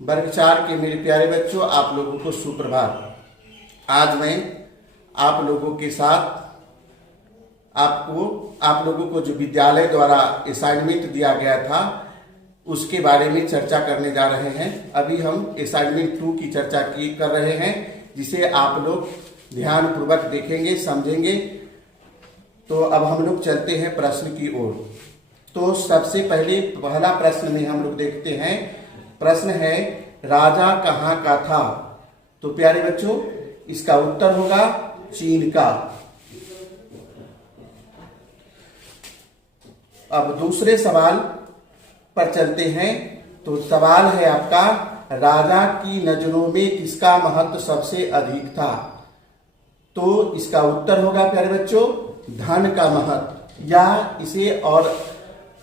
वर्ग 4 के मेरे प्यारे बच्चों, आप लोगों को सुप्रभात। आज मैं आप लोगों के साथ आप लोगों को जो विद्यालय द्वारा असाइनमेंट दिया गया था उसके बारे में चर्चा करने जा रहे हैं। अभी हम असाइनमेंट 2 की चर्चा कर रहे हैं, जिसे आप लोग ध्यान पूर्वक देखेंगे, समझेंगे। तो अब हम लोग चलते हैं प्रश्न की ओर। तो सबसे पहले पहला प्रश्न में हम लोग देखते हैं। प्रश्न है, राजा कहाँ का था? तो प्यारे बच्चों, इसका उत्तर होगा चीन का। अब दूसरे सवाल पर चलते हैं। तो सवाल है आपका, राजा की नजरों में किसका महत्व सबसे अधिक था? तो इसका उत्तर होगा प्यारे बच्चों धन का महत्व। या इसे और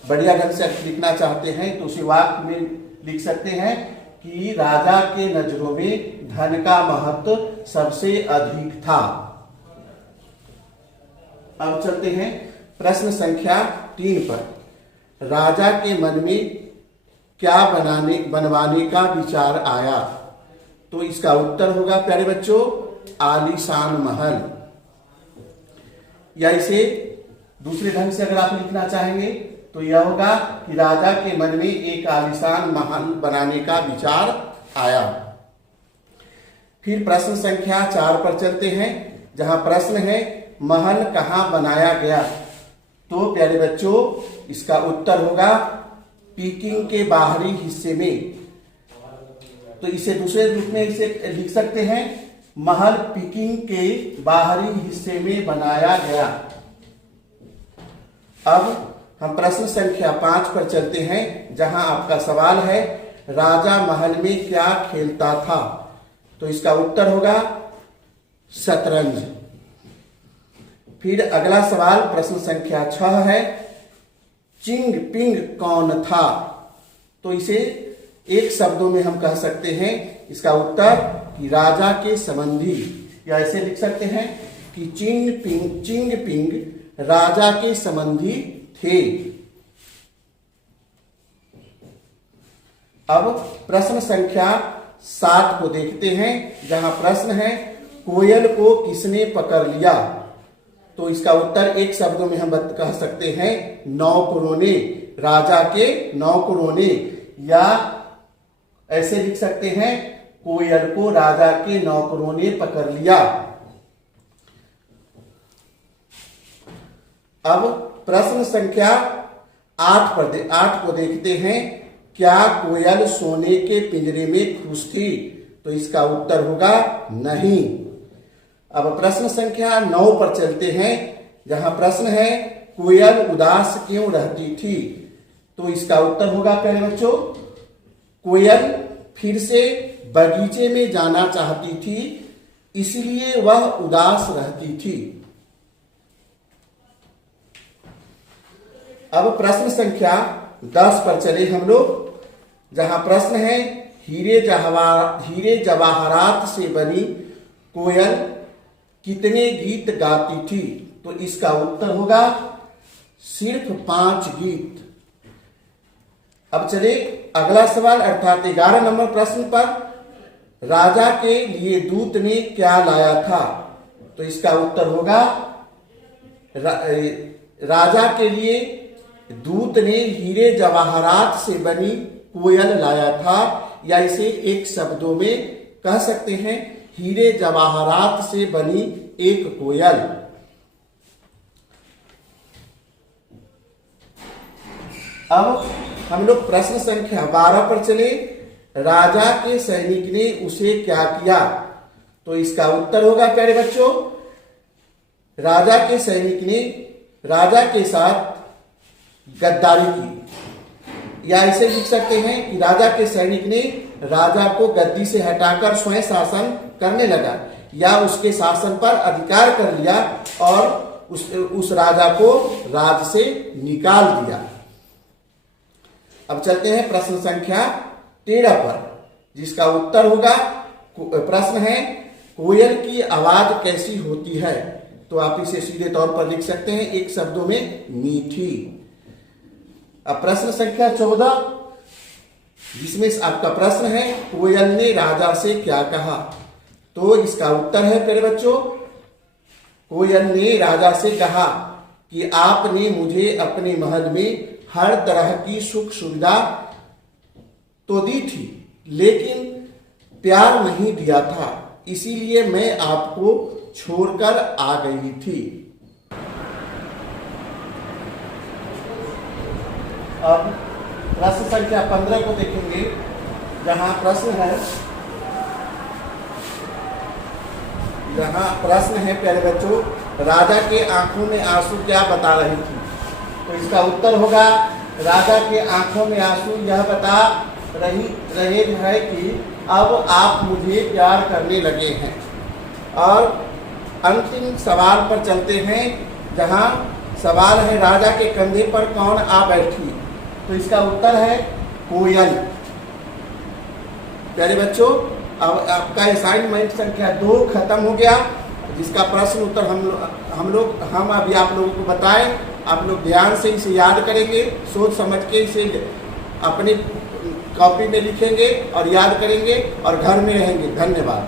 बढ़िया ढंग से लिखना चाहते हैं तो उसे वाक्य में लिख सकते हैं कि राजा के नजरों में धन का महत्व सबसे अधिक था। अब चलते हैं प्रश्न संख्या 3 पर। राजा के मन में क्या बनवाने का विचार आया? तो इसका उत्तर होगा प्यारे बच्चों आलीशान महल। या इसे दूसरे ढंग से अगर आप लिखना चाहेंगे तो यह होगा कि राजा के मन में एक आलीशान महल बनाने का विचार आया। फिर प्रश्न संख्या 4 पर चलते हैं, जहां प्रश्न है महल कहां बनाया गया? तो प्यारे बच्चों इसका उत्तर होगा पीकिंग के बाहरी हिस्से में। तो इसे दूसरे रूप में इसे लिख सकते हैं, महल पीकिंग के बाहरी हिस्से में बनाया गया। अब हम प्रश्न संख्या 5 पर चलते हैं, जहां आपका सवाल है राजा महल में क्या खेलता था? तो इसका उत्तर होगा शतरंज। फिर अगला सवाल प्रश्न संख्या 6 है, चिंग पिंग कौन था? तो इसे एक शब्दों में हम कह सकते हैं इसका उत्तर कि राजा के संबंधी। या ऐसे लिख सकते हैं कि चिंग पिंग राजा के संबंधी थे। अब प्रश्न संख्या 7 को देखते हैं, जहां प्रश्न है कोयल को किसने पकड़ लिया? तो इसका उत्तर एक शब्दों में हम कह सकते हैं नौकरों ने, राजा के नौकरों ने। या ऐसे लिख सकते हैं कोयल को राजा के नौकरों ने पकड़ लिया। अब प्रश्न संख्या 8 को देखते हैं, क्या कोयल सोने के पिंजरे में खुश थी? तो इसका उत्तर होगा नहीं। अब प्रश्न संख्या 9 पर चलते हैं, जहां प्रश्न है कोयल उदास क्यों रहती थी? तो इसका उत्तर होगा प्यारे बच्चों कोयल फिर से बगीचे में जाना चाहती थी, इसलिए वह उदास रहती थी। अब प्रश्न संख्या 10 पर चले हम लोग, जहां प्रश्न है हीरे जवाहरात से बनी कोयल कितने गीत गाती थी? तो इसका उत्तर होगा सिर्फ 5 गीत। अब चले अगला सवाल अर्थात 11 नंबर प्रश्न पर, राजा के लिए दूत ने क्या लाया था? तो इसका उत्तर होगा राजा के लिए दूत ने हीरे जवाहरात से बनी कोयल लाया था। या इसे एक शब्दों में कह सकते हैं हीरे जवाहरात से बनी एक कोयल। अब हम लोग प्रश्न संख्या 12 पर चले, राजा के सैनिक ने उसे क्या किया? तो इसका उत्तर होगा प्यारे बच्चों राजा के सैनिक ने राजा के साथ गद्दारी की। या इसे लिख सकते हैं कि राजा के सैनिक ने राजा को गद्दी से हटाकर स्वयं शासन करने लगा, या उसके शासन पर अधिकार कर लिया और उस राजा को राज से निकाल दिया। अब चलते हैं प्रश्न संख्या 13 पर, जिसका उत्तर होगा प्रश्न है कोयल की आवाज कैसी होती है? तो आप इसे सीधे तौर पर लिख सकते हैं एक शब्दों में मीठी। अब प्रश्न संख्या 14, जिसमें आपका प्रश्न है कोयल ने राजा से क्या कहा। तो इसका उत्तर है प्यारे बच्चों, कोयल ने राजा से कहा कि आपने मुझे अपने महल में हर तरह की सुख सुविधा तो दी थी, लेकिन प्यार नहीं दिया था, इसीलिए मैं आपको छोड़कर आ गई थी। अब प्रश्न संख्या 15 को देखेंगे, जहां प्रश्न है प्यारे बच्चों, राजा के आंखों में आंसू क्या बता रही थी। तो इसका उत्तर होगा, राजा के आंखों में आंसू यह बता रहे है कि अब आप मुझे प्यार करने लगे हैं। और अंतिम सवाल पर चलते हैं, जहां सवाल है राजा के कंधे पर कौन आ बैठी। तो इसका उत्तर है कोयल। प्यारे बच्चों, अब आपका असाइनमेंट संख्या 2 खत्म हो गया, जिसका प्रश्न उत्तर हम अभी आप लोगों को बताएं। आप लोग ध्यान से इसे याद करेंगे, सोच समझ के इसे अपनी कॉपी में लिखेंगे और याद करेंगे और घर में रहेंगे। धन्यवाद।